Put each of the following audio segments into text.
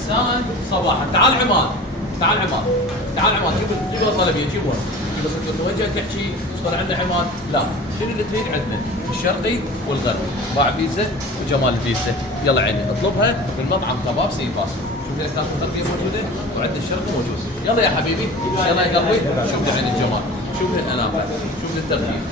مساء صباحا. تعال عماد، تعال عماد، تعال عماد، جيب الطلبيه جيبوها. بس انت وين جاي تحكي؟ اشتغل عندنا عماد؟ لا، شنو اللي تريد عندنا؟ الشرقي والغربي، باع بيتزا وجمال البيتزا. يلا عيني اطلبها من مطعم كباب سي باص. شوف لك كانت الغربيه موجوده وعند الشرقي موجود. يلا يا حبيبي، يلا يا قلبي. شوف عين الجمال، شوف الاناقه، شوف الترتيب،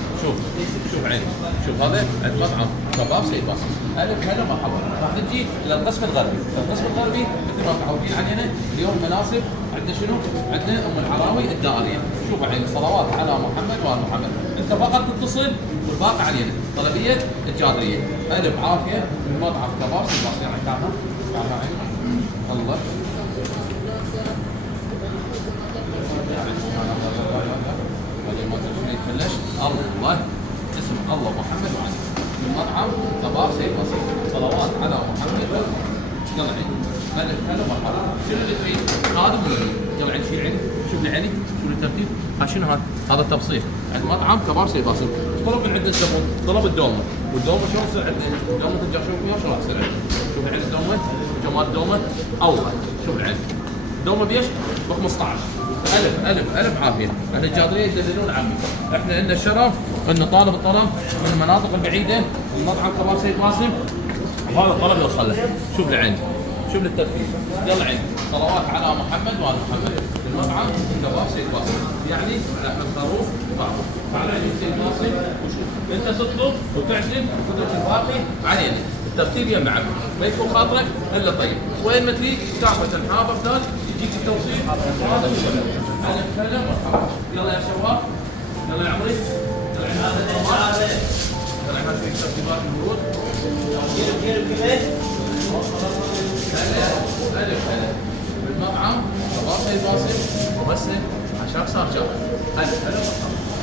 شوف عيني، شوف هذا عند مطعم كباب سي باص. الف هلا مرحبا. راح نجي الى القسم الغربي. القسم الغربي مثل ما متعودين علينا اليوم مناسب. عندنا شنو؟ عندنا ام العراوي الدائريه. شوف عيني، صلوات على محمد وال محمد. انت فقط تتصل والباقي علينا. طلبيه الجادريه. الف عافيه من مطعم كباب سي باص. يلا تعال تعال عيني. الله الله اسم الله محمد وعلي من مطعم كباب سي باص. صلوات على محمد. يلا عيني هلا هلا مرحبا. شنو اللي تريد؟ خادم ولا مين؟ يلا عيني شيل عيني، شوف لي عيني، شوف الترتيب. ها شنو هذا؟ هذا التفصيل عند مطعم كباب سي باص. طلب من عند الزبون، طلب الدومه، والدومه شلون تصير عندنا؟ دومه الجاشوب فيها شلون راح تصير عندنا؟ شوف العين الدومه، جمال الدومه، الله شوف العين. دومه بيش؟ ب 15. الف عافيه. اهل الجادريه يدللون عمي. احنا لنا الشرف ان نطالب الطلب من المناطق البعيده من مطعم كباب سيد باسم. وهذا الطلب يوصل له. شوف العين، شوف الترتيب. يلا عين صلوات على محمد وال محمد. المطعم كباب سيد باسم يعني لحم الخروف وطعمه. تعال عند سيد باسم وشوف. انت تطلب وتعزم قدره الباقي علينا. الترتيب يا معلم ما يكون خاطرك الا طيب. وين ما تريد كافه حافظ ثاني يجيك التوصيل. هذا هو اهلا وسهلا مرحبا. يلا يا شباب، يلا يا عمري، يلا عندنا يلا احنا شوي ترتيبات المرور. هلا بالمطعم كباب سيد باسم ممثل عشاق صار جار. هلا